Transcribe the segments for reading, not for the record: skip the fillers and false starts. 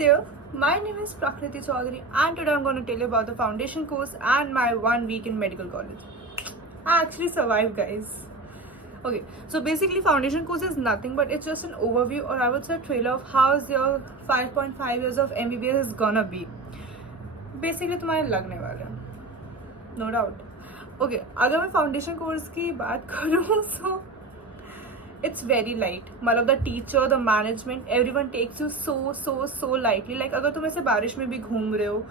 there, my name is Prakriti Chaudhary and today I'm going to tell you about the foundation course and my 1 week in medical college. I actually survived, guys. Okay, so basically foundation course is nothing but it's just an overview, or I would say a trailer of how your 5.5 years of MBBS is gonna be. Basically तुम्हारे लगने वाले हैं, no doubt. Okay, अगर मैं foundation course की बात करूँ so it's very light. मतलब the teacher, the management, everyone takes you so lightly. Like अगर तुम ऐसे बारिश में भी घूम रहे हो,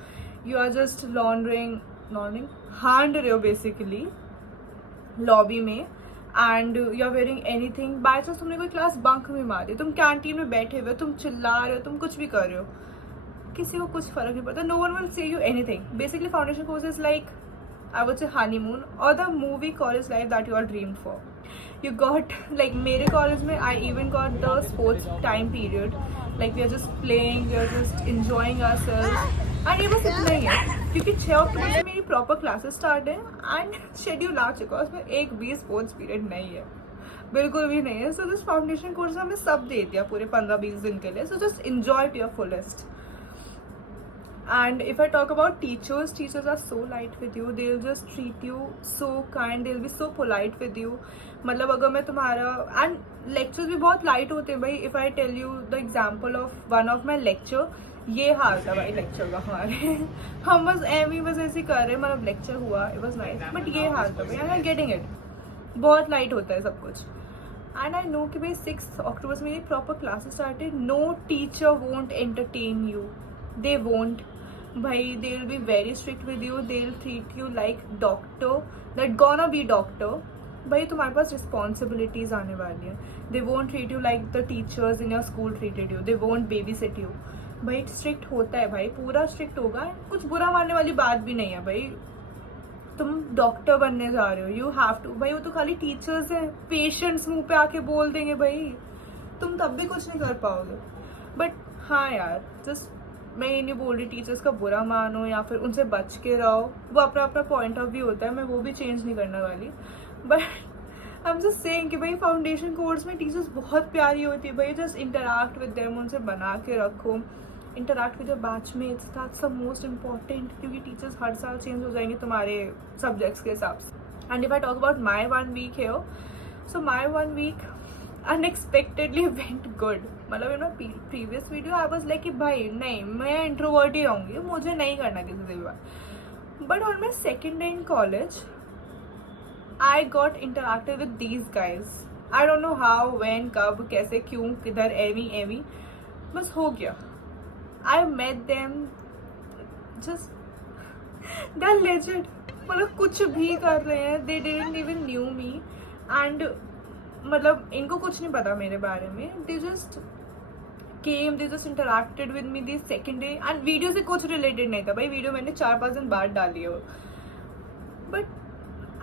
you are just laundering, हांड रहे हो basically लॉबी में, and you are wearing anything, by chance तुमने कोई क्लास बंक भी मारी, तुम कैंटीन में बैठे हुए, तुम चिल्ला रहे हो, तुम कुछ भी कर रहे हो, किसी को कुछ फर्क नहीं पड़ता. No one will say you anything. Basically foundation course is like I would say honeymoon और the movie college life that you are dreamed for. You got like मेरे कॉलेज में I even got the sports time period, like we are just playing, we are just enjoying ourselves, and ये बस इतना ही है क्योंकि 6 अक्टूबर से मेरी proper classes start है एंड शेड्यूल आ चुका है, उसमें एक भी स्पोर्ट्स पीरियड नहीं है, बिल्कुल भी नहीं है. सो दिस फाउंडेशन कोर्स हमें सब दे दिया पूरे 15-20 दिन के लिए. So just enjoy to your fullest. And if I talk about teachers are so light with you. They'll just treat you so kind, they'll be so polite with you. मतलब अगर मैं तुम्हारा and lectures भी बहुत light होते हैं भाई. If I tell you the example of one of my lecture, ये हाल था भाई lecture का हमारे हम बस बस ऐसे कर रहे हैं, मतलब lecture हुआ, it was nice, but ये हाल था भाई. and I'm getting it. बहुत light होता है सब कुछ. And I know कि भाई 6 अक्टूबर से मेरी proper classes started. No teacher won't entertain you. They won't. भाई they will be very strict with you. They'll treat you like doctor, that gonna be doctor. भाई तुम्हारे पास responsibilities आने वाली हैं. They won't treat you like the teachers in your school treated you. They won't babysit you. भाई strict होता है भाई, पूरा strict होगा. कुछ बुरा मानने वाली बात भी नहीं है भाई. तुम डॉक्टर बनने जा रहे हो, यू हैव टू. भाई वो तो खाली टीचर्स हैं, पेशेंट्स मुंह पे आके बोल देंगे भाई, तुम तब भी कुछ नहीं कर पाओगे. बट हाँ यार, जस्ट मैं ये नहीं बोल रही टीचर्स का बुरा मानो या फिर उनसे बच के रहो, वो अपना अपना पॉइंट ऑफ व्यू होता है, मैं वो भी चेंज नहीं करने वाली. But I am just saying कि भाई फाउंडेशन कोर्स में टीचर्स बहुत प्यारी होती है भाई. जस्ट इंटरैक्ट विद देम, उनसे बना के रखो. Interact with your batchmates, that's the most important, क्योंकि टीचर्स हर साल चेंज हो जाएंगे तुम्हारे सब्जेक्ट्स के हिसाब से. And if I talk about my 1 week here, so my 1 week unexpectedly went good. मतलब in previous video I was like कि भाई नहीं, मैं इंट्रोवर्ट ही रहूँगी, मुझे नहीं करना किसी से भी बात. But on my second day in college I got interacted with these guys. I don't know how, when, कब, कैसे, क्यों, किधर, एवी बस हो गया. I met them, just they are legend. मतलब कुछ भी कर रहे हैं, they didn't even knew me, and मतलब इनको कुछ नहीं पता मेरे बारे में. They just came, they just interacted with me the second day. And video से कुछ रिलेटेड नहीं था भाई, वीडियो मैंने 4-5 दिन बाद डाली हो. But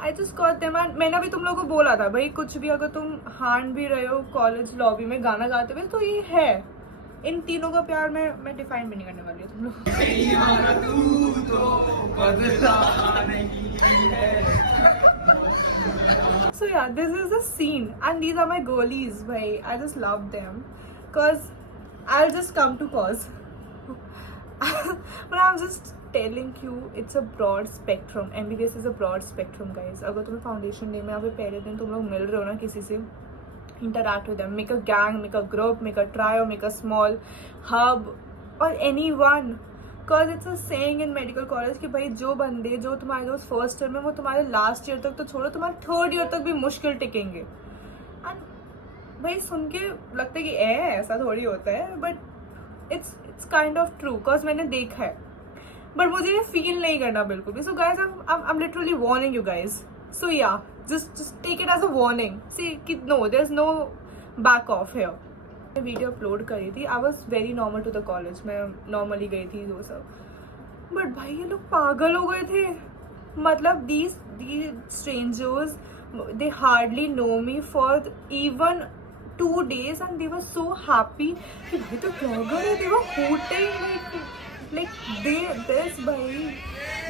I just got them. And मैंने भी तुम लोगों को बोला था भाई, कुछ भी अगर तुम हांड भी रहे हो कॉलेज लॉबी में गाना गाते हुए, तो ये है. इन तीनों का प्यार मैं डिफाइन भी नहीं करने वाली हूँ तुम लोग. So yeah, this is the scene and these are my girlies. Bhai, I just love them because I'll just come to cause. But I'm just telling you, it's a broad spectrum. MBBS is a broad spectrum, guys. अगर तुम्हें foundation day में या फिर पहले दिन तुम लोग मिल रहे हो ना किसी से, interact with them, make a gang, make a group, make a trio, make a small hub or anyone. Because it's a saying in medical college कि भाई जो बंदे जो तुम्हारे दोस्त फर्स्ट ईयर में, वो तुम्हारे लास्ट ईयर तक तो छोड़ो, तुम्हारे थर्ड ईयर तक भी मुश्किल टिकेंगे. एंड भाई सुन के लगता है कि ऐसा थोड़ी होता है, but it's kind of true, because मैंने देखा है. बट मुझे ये फील नहीं करना बिल्कुल भी. So guys I am literally warning you guys. So yeah just take it as a warning. See कि no, there's no back off here. मैं वीडियो अपलोड करी थी. I was very normal to the college. मैं normally गई थी वो सब. But भाई ये लोग पागल हो गए थे. मतलब these strangers, they hardly know me for even 2 days and they were so happy कि भाई तो blogger है. They were hooting like this भाई.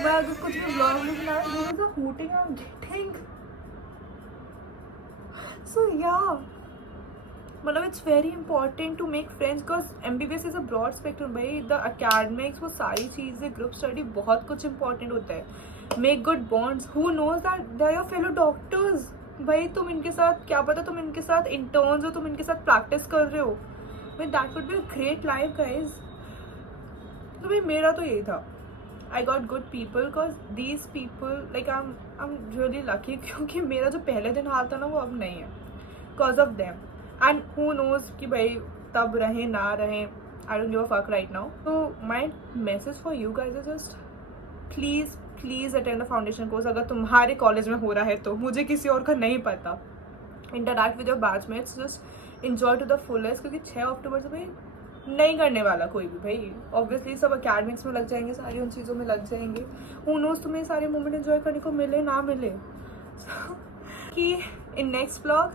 मैं अगर कुछ भी ब्लॉग में बना, they were hooting and getting. So yeah, मतलब it's very important to make friends because MBBS is a broad spectrum भाई. द अकेडमिक्स, वो सारी चीज़ें, ग्रुप स्टडी, बहुत कुछ इंपॉर्टेंट होता है. Make good bonds. Who knows that they are your fellow doctors. भाई तुम इनके साथ, क्या पता तुम इनके साथ इंटर्न्स हो, तुम इनके साथ प्रैक्टिस कर रहे हो. भाई that would be a great life guys. तो भाई मेरा तो यही था. I got good people because these people, like I'm really lucky क्योंकि मेरा जो पहले दिन हाल था ना वो अब नहीं है because of them. And who knows कि भाई तब रहे ना रहे, I don't give a fuck right now. So my message for you guys is just please attend the foundation course अगर तुम्हारे कॉलेज में हो रहा है तो. मुझे किसी और का नहीं पता. Interact with your batchmates, just enjoy to the fullest क्योंकि 6 अक्टूबर से भाई नहीं करने वाला कोई भी भाई. ऑब्वियसली सब अकेडमिक्स में लग जाएंगे, सारी उन चीज़ों में लग जाएंगे. हु नोज तुम्हें सारे मोमेंट एंजॉय करने को मिले ना मिले. कि इन नेक्स्ट व्लॉग